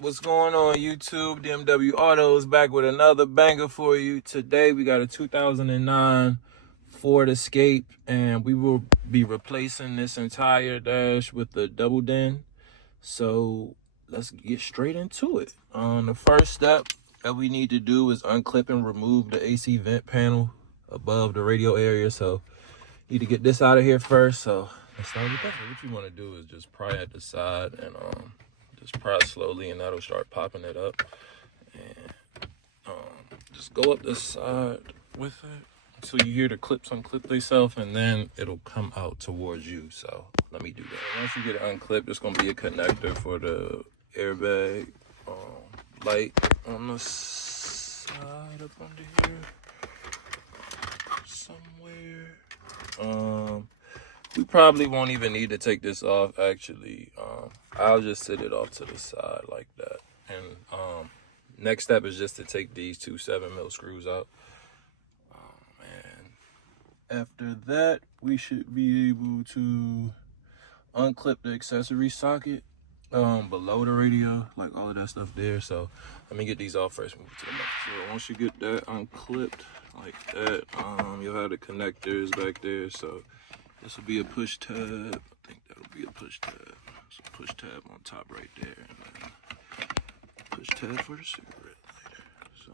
What's going on, YouTube? D.M.W. Autos back with another banger for you. Today we got a 2009 Ford Escape, and we will be replacing this entire dash with the double din. So let's get straight into it. The first step that we need to do is unclip and remove the AC vent panel above the radio area. So you need to get this out of here first. So let's start with that. So what you want to do is just pry at the side and just pry slowly, and that'll start popping it up. And just go up the side with it until you hear the clips unclip themselves, and then it'll come out towards you. So let me do that. Once you get it unclipped, there's gonna be a connector for the airbag light on the side up under here somewhere. We probably won't even need to take this off, actually. I'll just sit it off to the side like that. And next step is just to take these two 7mm screws out. And after that, we should be able to unclip the accessory socket below the radio, like all of that stuff there. So let me get these off first. Move to the next. So once you get that unclipped like that, you'll have the connectors back there. So this will be a push tab. I think that'll be a push tab. So push tab on top right there, and then push tab for the cigarette lighter. So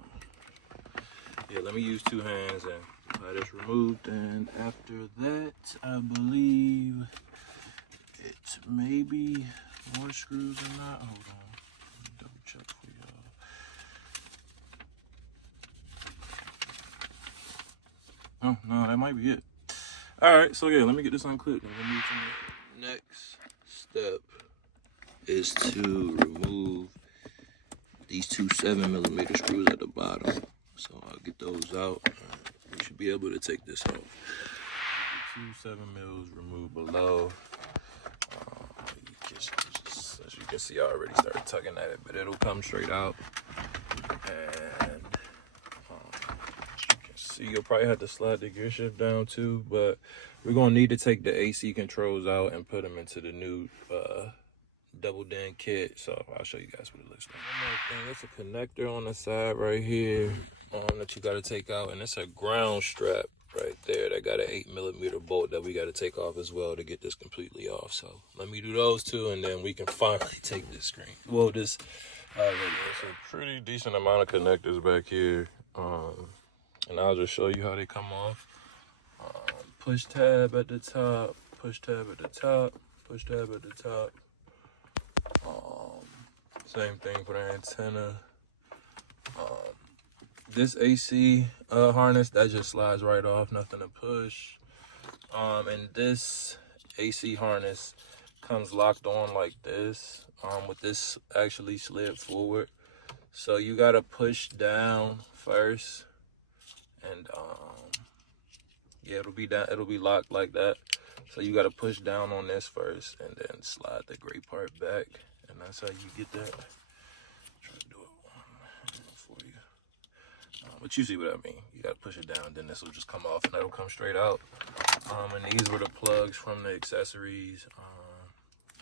yeah, let me use two hands and have this removed. And after that, I believe it may be more screws or not. Hold on, let me double check for y'all. Oh no, that might be it. All right, so yeah, let me get this unclipped and we'll move to the next step is to remove these two 7mm screws at the bottom. So I'll get those out. We should be able to take this off. The two 7mm removed below. As you can see, I already started tugging at it, but it'll come straight out. And so you'll probably have to slide the gear shift down too, but we're gonna need to take the AC controls out and put them into the new double din kit. So I'll show you guys what it looks like. One more thing, there's a connector on the side right here that you gotta take out, and it's a ground strap right there that got an 8mm bolt that we gotta take off as well to get this completely off. So let me do those two, and then we can finally take this screen. Well, this radio. It's a pretty decent amount of connectors back here. And I'll just show you how they come off. Push tab at the top, push tab at the top, push tab at the top. Same thing for the antenna. This AC harness, that just slides right off, nothing to push. And this AC harness comes locked on like this, with this actually slid forward. So you gotta push down first. And yeah, it'll be locked like that. So you got to push down on this first and then slide the gray part back, and that's how you get that. Try to do it for you, but you see what I mean. You got to push it down, then this will just come off and that'll come straight out. And these were the plugs from the accessories.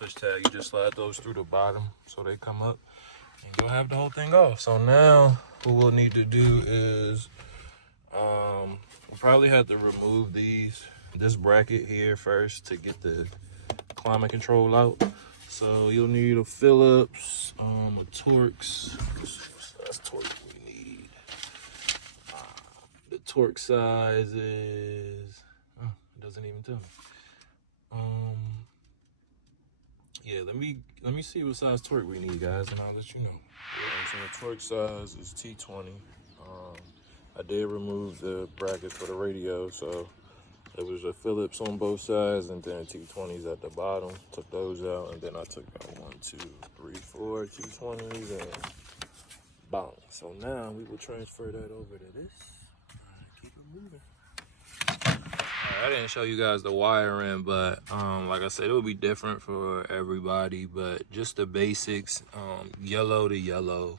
Push tab, you just slide those through the bottom so they come up, and you'll have the whole thing off. So now what we'll need to do is we'll probably have to remove this bracket here first to get the climate control out. So you'll need a Phillips, a Torx. That's Torx we need. The Torx size is, it doesn't even tell me. Yeah, let me see what size Torx we need, guys, and I'll let you know. So the Torx size is T20. I did remove the brackets for the radio, so it was a Phillips on both sides and then T20s at the bottom. Took those out, and then I took out 1, 2, 3, 4 T20s, and bang. So now we will transfer that over to this. Keep it moving. I didn't show you guys the wiring, but like I said, it will be different for everybody, but just the basics. Yellow to yellow,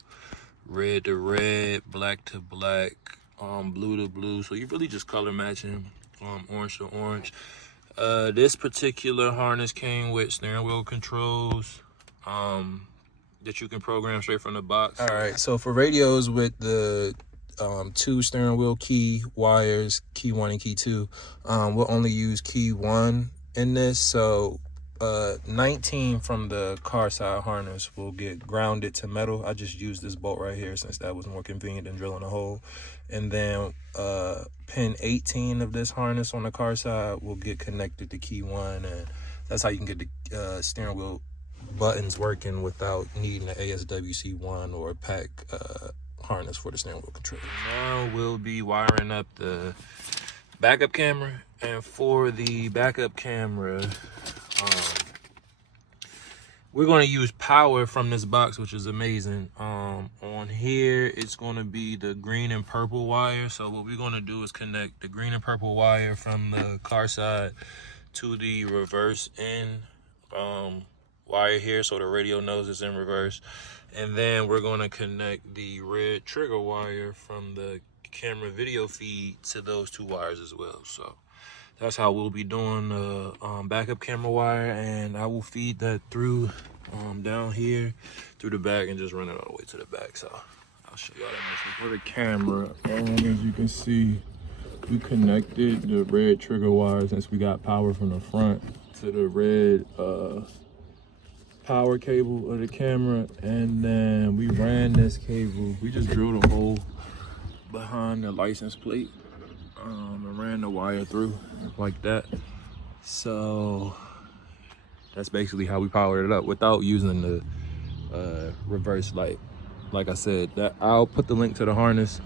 red to red, black to black, blue to blue. So you're really just color matching, orange to orange. This particular harness came with steering wheel controls. that you can program straight from the box. All right, so for radios with the 2 steering wheel key wires, key 1 and key 2, we'll only use key 1 in this. So 19 from the car side harness will get grounded to metal. I just used this bolt right here since that was more convenient than drilling a hole. And then pin 18 of this harness on the car side will get connected to key 1, and that's how you can get the steering wheel buttons working without needing an ASWC1 or a pack harness for the steering wheel control. Now we'll be wiring up the backup camera, and for the backup camera, we're going to use power from this box, which is amazing. On here, it's going to be the green and purple wire. So what we're going to do is connect the green and purple wire from the car side to the reverse end wire here, so the radio knows it's in reverse. And then we're going to connect the red trigger wire from the camera video feed to those 2 wires as well. So that's how we'll be doing the backup camera wire, and I will feed that through down here through the back and just run it all the way to the back. So I'll show y'all that for the camera. As you can see, we connected the red trigger wire, since we got power from the front, to the red power cable of the camera, and then we ran this cable. We just drilled a hole behind the license plate and ran the wire through like that. So that's basically how we powered it up without using the reverse light. Like I said, that I'll put the link to the harness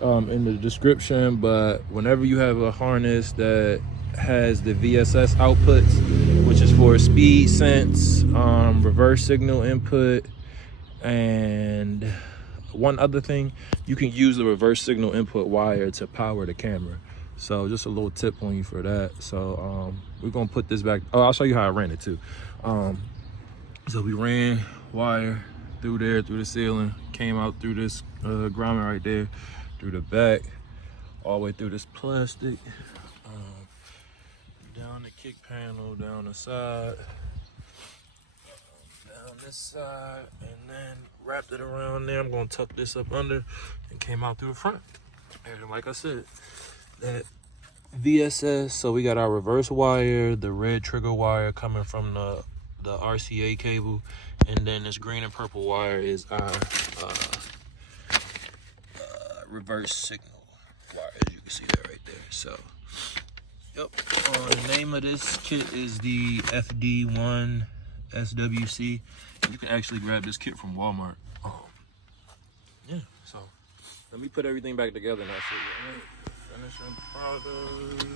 in the description, but whenever you have a harness that has the VSS outputs, which is for speed sense, reverse signal input, and one other thing, you can use the reverse signal input wire to power the camera. So just a little tip on you for that. So we're gonna put this back. Oh, I'll show you how I ran it too. So we ran wire through there, through the ceiling, came out through this grommet right there, through the back, all the way through this plastic, down the kick panel, down the side, down this side, and then wrapped it around there. I'm gonna tuck this up under, and came out through the front. And like I said, that VSS, so we got our reverse wire, the red trigger wire coming from the RCA cable, and then this green and purple wire is our reverse signal wire, as you can see that right there. So yep, the name of this kit is the FD1 SWC. You can actually grab this kit from Walmart. Yeah, so let me put everything back together now. Finishing product.